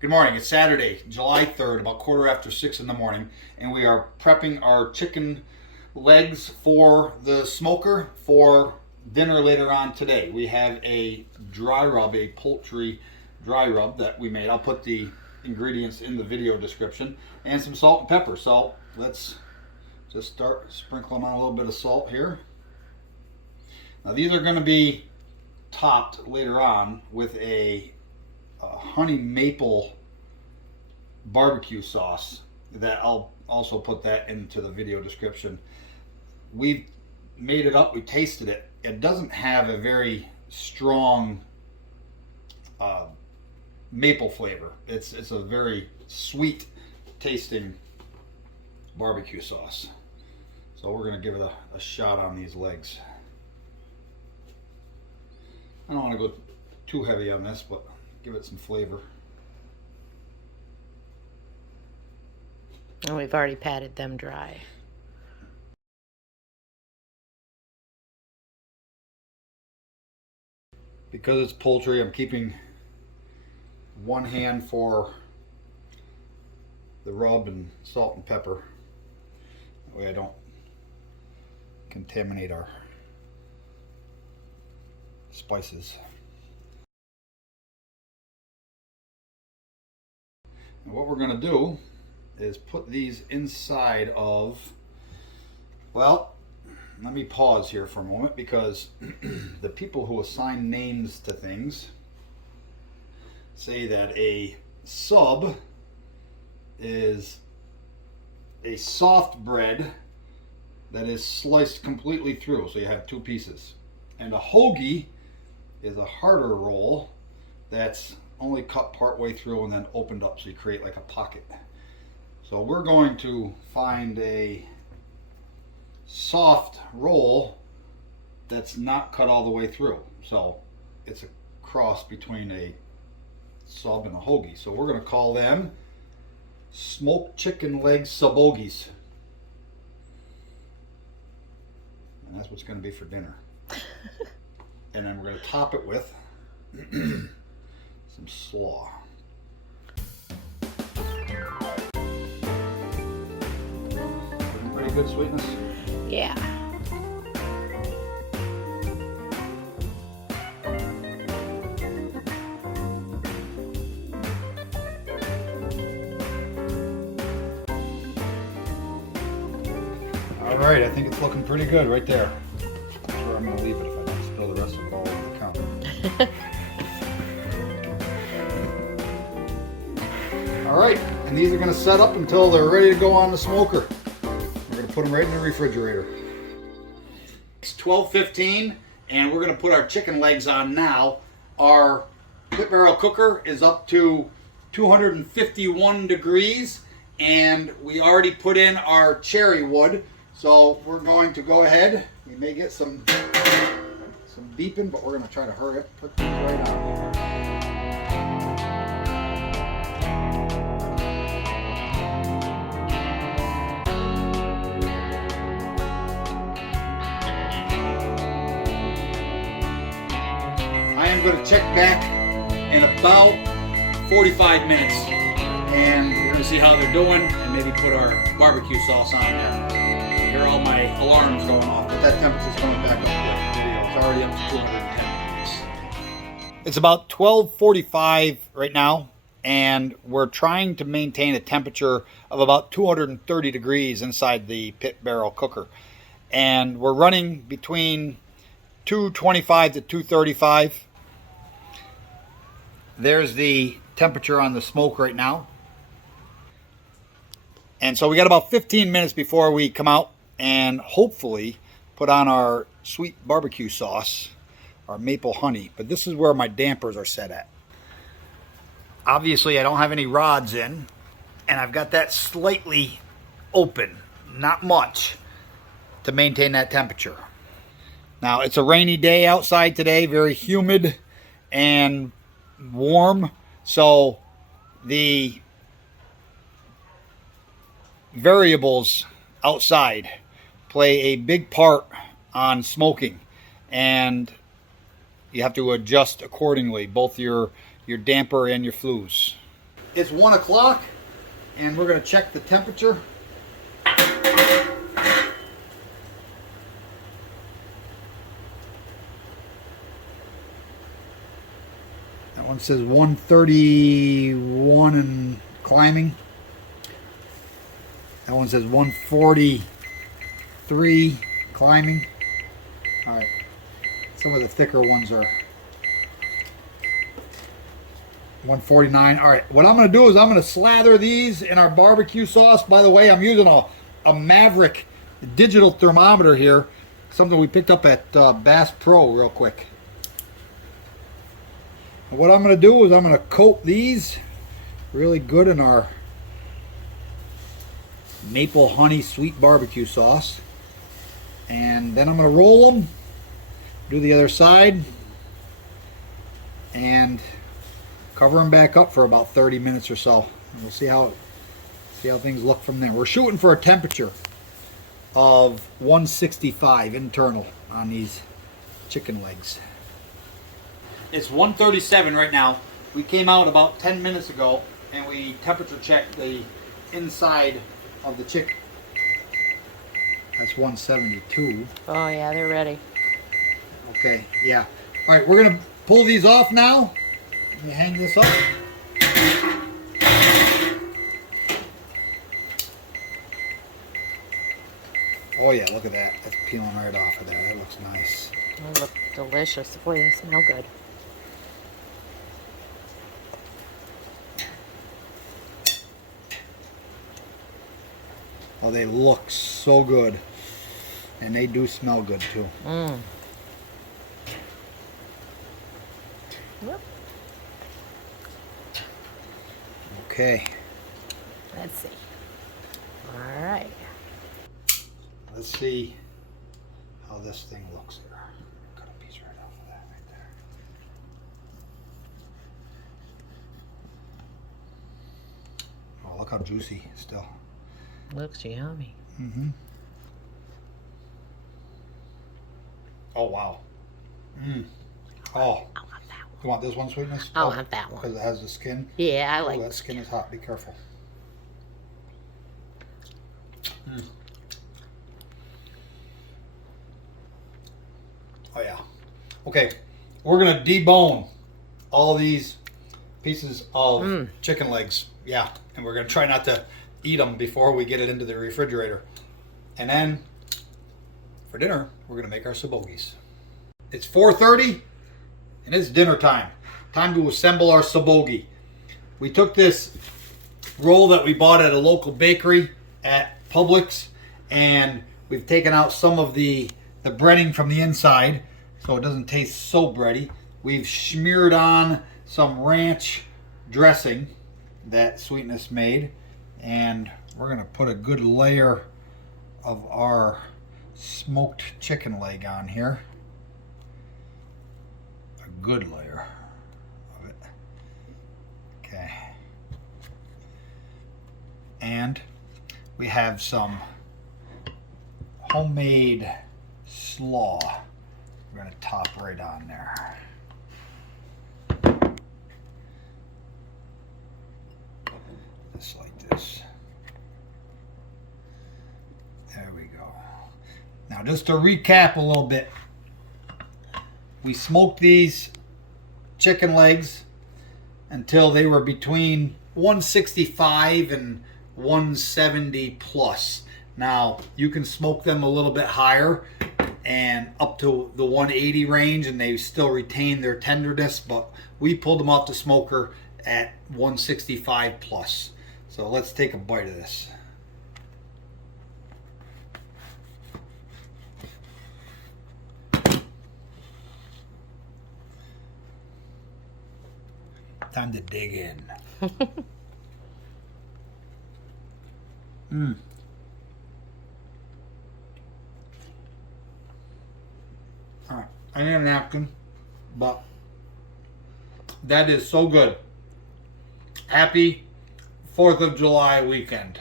Good morning. It's Saturday, July 3rd, about 6:15 in the morning, and we are prepping our chicken legs for the smoker for dinner later on today. We have a dry rub, a poultry dry rub that we made. I'll put the ingredients in the video description, and some salt and pepper. So let's just start sprinkling on a little bit of salt here. Now these are going to be topped later on with a honey maple barbecue sauce that I'll also put that into the video description. We've made it up, we tasted it. It doesn't have a very strong maple flavor. It's a very sweet tasting barbecue sauce. So we're going to give it a shot on these legs. I don't want to go too heavy on this, but give it some flavor. And we've already patted them dry. Because it's poultry, I'm keeping one hand for the rub and salt and pepper. That way I don't contaminate our spices. And what we're going to do is put these inside of, well, let me pause here for a moment, because the people who assign names to things say that a sub is a soft bread that is sliced completely through, so you have two pieces. And a hoagie is a harder roll that's only cut part way through and then opened up, so you create like a pocket. So we're going to find a soft roll that's not cut all the way through. So it's a cross between a sub and a hoagie. So we're going to call them smoked chicken leg subogies. And that's what's going to be for dinner. And then we're going to top it with some slaw. Pretty good sweetness? Yeah. All right, I think it's looking pretty good right there. That's where I'm going to leave it if I don't spill the rest of it all over the counter. All right, and these are going to set up until they're ready to go on the smoker. We're going to put them right in the refrigerator. It's 12:15, and we're going to put our chicken legs on now. Our pit barrel cooker is up to 251 degrees, and we already put in our cherry wood. So we're going to go ahead. We may get some beeping, but we're going to try to hurry up. Put these right on here. I am going to check back in about 45 minutes, and we're going to see how they're doing, and maybe put our barbecue sauce on there. I hear all my alarms going off, but that temperature's coming back up quick. Video, it's already up to 210 degrees. It's about 12:45 right now, and we're trying to maintain a temperature of about 230 degrees inside the pit barrel cooker, and we're running between 225 to 235. There's the temperature on the smoke right now. And so we got about 15 minutes before we come out and hopefully put on our sweet barbecue sauce, our maple honey. But this is where my dampers are set at. Obviously, I don't have any rods in, and I've got that slightly open, not much, to maintain that temperature. Now, it's a rainy day outside today, very humid and warm, so the variables outside play a big part on smoking, and you have to adjust accordingly, both your damper and your flues. It's 1 o'clock, and we're going to check the temperature. That one says 131 and climbing. That one says 143 climbing. All right. Some of the thicker ones are 149. All right. What I'm going to do is I'm going to slather these in our barbecue sauce. By the way, I'm using a Maverick digital thermometer here. Something we picked up at Bass Pro real quick. And what I'm going to do is I'm going to coat these really good in our maple honey sweet barbecue sauce. And then I'm going to roll them, do the other side, and cover them back up for about 30 minutes or so. And we'll see how things look from there. We're shooting for a temperature of 165 internal on these chicken legs. It's 137 right now. We came out about 10 minutes ago and we temperature checked the inside of the chicken. That's 172. Oh yeah, they're ready. Okay, yeah. All right, we're gonna pull these off now. Let me hang this up. Oh yeah, look at that. That's peeling right off of there. That looks nice. They look delicious. Boy, they smell good. Oh, they look so good. And they do smell good too. Mmm. Yep. Okay. Let's see. All right. Let's see how this thing looks here. Cut a piece right off of that right there. Oh, look how juicy still. Looks yummy. Mm-hmm. Oh, wow. Mm. Oh. I want that one. You want this one, Sweetness? I want that Because one. it has the skin? Yeah, I Oh, like that skin is hot. Be careful. Mm. Oh, yeah. Okay. We're going to debone all these pieces of chicken legs. Yeah. And we're going to try not to eat them before we get it into the refrigerator. And then for dinner, we're going to make our sabogies. It's 4:30 and it's dinner time. Time to assemble our sabogi. We took this roll that we bought at a local bakery at Publix, and we've taken out some of the breading from the inside so it doesn't taste so bready. We've smeared on some ranch dressing that Sweetness made, and we're going to put a good layer of our smoked chicken leg on here. A good layer of it. Okay. And we have some homemade slaw. We're going to top right on there. Just like this. There we go. Now just to recap a little bit. We smoked these chicken legs until they were between 165 and 170 plus. Now you can smoke them a little bit higher and up to the 180 range and they still retain their tenderness, but we pulled them off the smoker at 165 plus. So let's take a bite of this. Time to dig in. Mmm. Alright, I need a napkin, but that is so good. Happy 4th of July weekend.